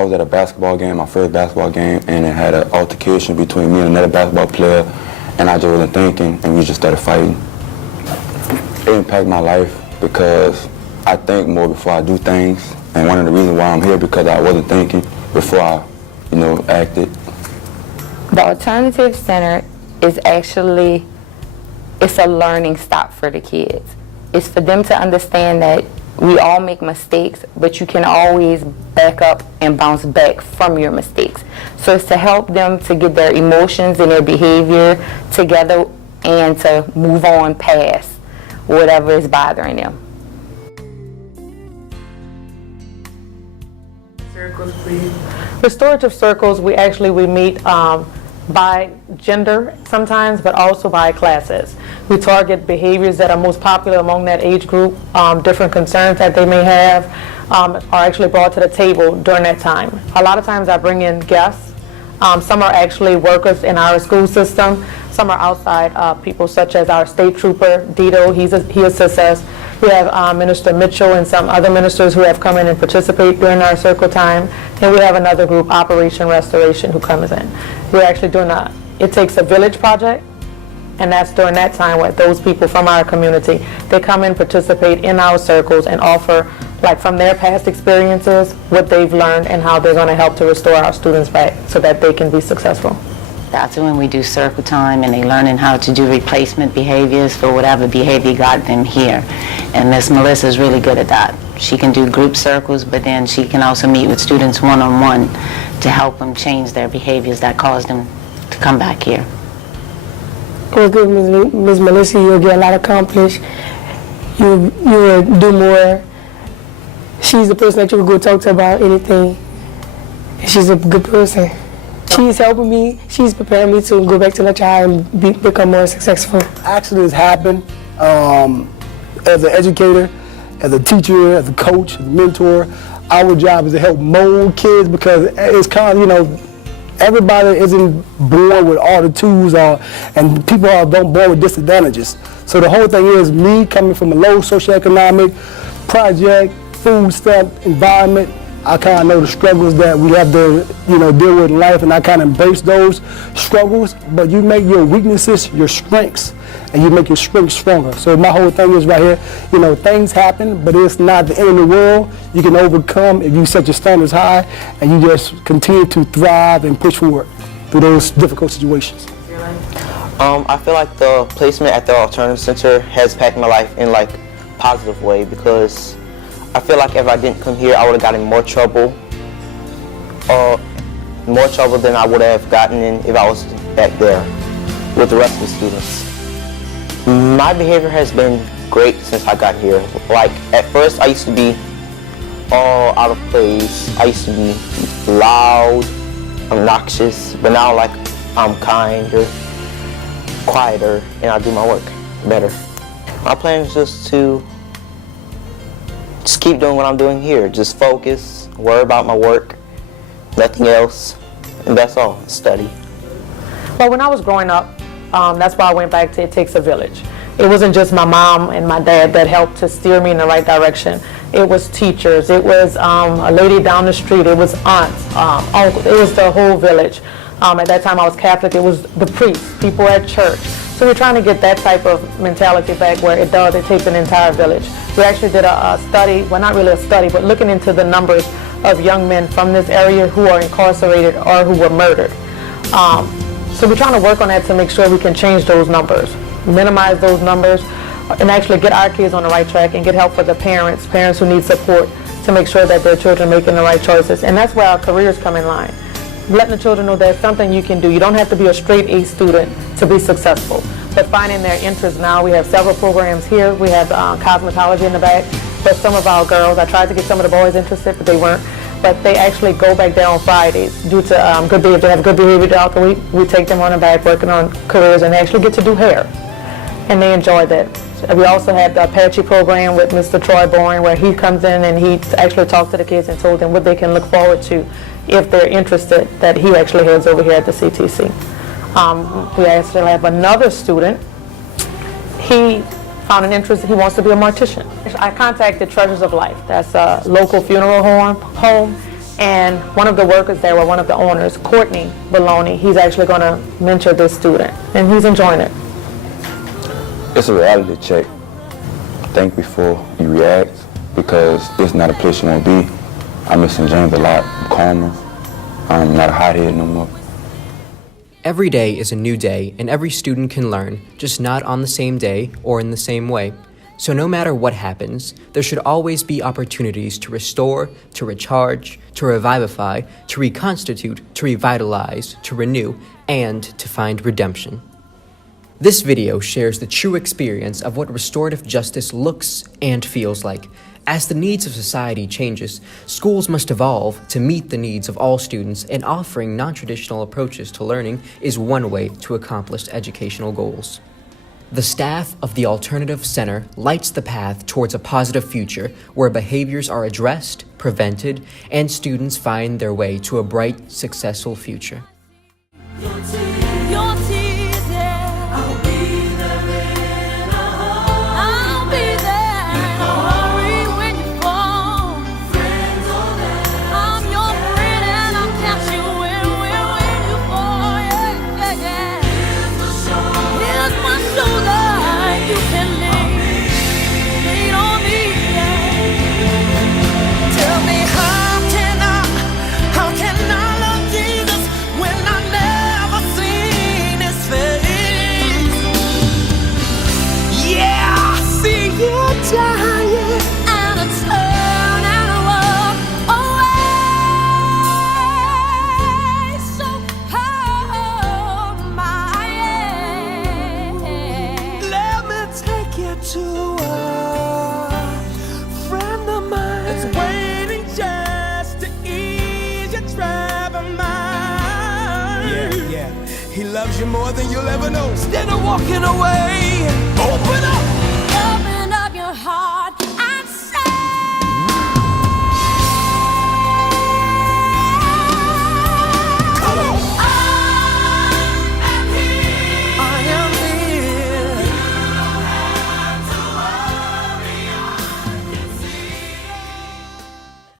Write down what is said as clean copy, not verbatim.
I was at a basketball game, my first basketball game, and it had an altercation between me and another basketball player, and I just wasn't thinking, and we just started fighting. It impacted my life because I think more before I do things, and one of the reasons why I'm here because I wasn't thinking before I, acted. The Alternative Center is actually, it's a learning stop for the kids. It's for them to understand that we all make mistakes, but you can always back up and bounce back from your mistakes. So it's to help them to get their emotions and their behavior together and to move on past whatever is bothering them. Circles, please. Restorative circles, we meet by gender sometimes, but also by classes. We target behaviors that are most popular among that age group. Different concerns that they may have are actually brought to the table during that time. A lot of times I bring in guests. Some are actually workers in our school system. Some are outside people such as our state trooper, Dito, he assists us. We have Minister Mitchell and some other ministers who have come in and participate during our circle time. And we have another group, Operation Restoration, who comes in. We're actually doing It Takes a Village project, and that's during that time where those people from our community, they come and participate in our circles and offer, like from their past experiences, what they've learned and how they're going to help to restore our students back so that they can be successful. That's when we do circle time and they learning how to do replacement behaviors for whatever behavior got them here. And Miss Melissa is really good at that. She can do group circles, but then she can also meet with students one-on-one to help them change their behaviors that caused them to come back here. With Ms. Melissa, you'll get a lot accomplished. You will do more. She's the person that you will go talk to about anything. She's a good person. She's helping me. She's preparing me to go back to the child and become more successful. Accidents happen. As an educator, as a teacher, as a coach, as a mentor, our job is to help mold kids because it's kind of, everybody isn't born with all the tools and people are born with disadvantages. So the whole thing is me coming from a low socioeconomic project, food stamp environment. I kind of know the struggles that we have to, deal with in life, and I kind of embrace those struggles. But you make your weaknesses your strengths, and you make your strengths stronger. So my whole thing is right here, things happen, but it's not the end of the world. You can overcome if you set your standards high, and you just continue to thrive and push forward through those difficult situations. I feel like the placement at the Alternative Center has impacted my life in a positive way because I feel like if I didn't come here, I would have gotten more trouble than I would have gotten in if I was back there with the rest of the students. My behavior has been great since I got here. At first, I used to be all out of place. I used to be loud, obnoxious, but now I'm kinder, quieter, and I do my work better. My plan is just keep doing what I'm doing here. Just focus, worry about my work, nothing else, and that's all, study. Well, when I was growing up, that's why I went back to It Takes a Village. It wasn't just my mom and my dad that helped to steer me in the right direction. It was teachers, it was a lady down the street, it was aunts, uncles, it was the whole village. At that time I was Catholic, it was the priests, people at church. So we're trying to get that type of mentality back where it takes an entire village. We actually did a study, well not really a study, but looking into the numbers of young men from this area who are incarcerated or who were murdered. So we're trying to work on that to make sure we can change those numbers, minimize those numbers, and actually get our kids on the right track and get help for the parents who need support to make sure that their children are making the right choices. And that's where our careers come in line. Letting the children know there's something you can do. You don't have to be a straight A student to be successful. But finding their interest now, we have several programs here. We have cosmetology in the back. But some of our girls, I tried to get some of the boys interested, but they weren't. But they actually go back there on Fridays due to good behavior. They have good behavior throughout the week. We take them on the back working on careers and they actually get to do hair. And they enjoy that. We also had the Apache program with Mr. Troy Boring where he comes in and he actually talks to the kids and told them what they can look forward to if they're interested, that he actually heads over here at the CTC. We actually have another student. He found an interest, he wants to be a mortician. I contacted Treasures of Life. That's a local funeral home, And one of the workers there, one of the owners, Courtney Baloney, he's actually going to mentor this student, and he's enjoying it. It's a reality check. Think before you react, because it's not a place you want to be. I'm missing James a lot. I'm calmer. I'm not a hothead no more. Every day is a new day, and every student can learn, just not on the same day or in the same way. So no matter what happens, there should always be opportunities to restore, to recharge, to revivify, to reconstitute, to revitalize, to renew, and to find redemption. This video shares the true experience of what restorative justice looks and feels like. As the needs of society changes, schools must evolve to meet the needs of all students, and offering non-traditional approaches to learning is one way to accomplish educational goals. The staff of the Alternative Center lights the path towards a positive future where behaviors are addressed, prevented, and students find their way to a bright, successful future. He loves you more than you'll ever know. Instead of walking away, open up.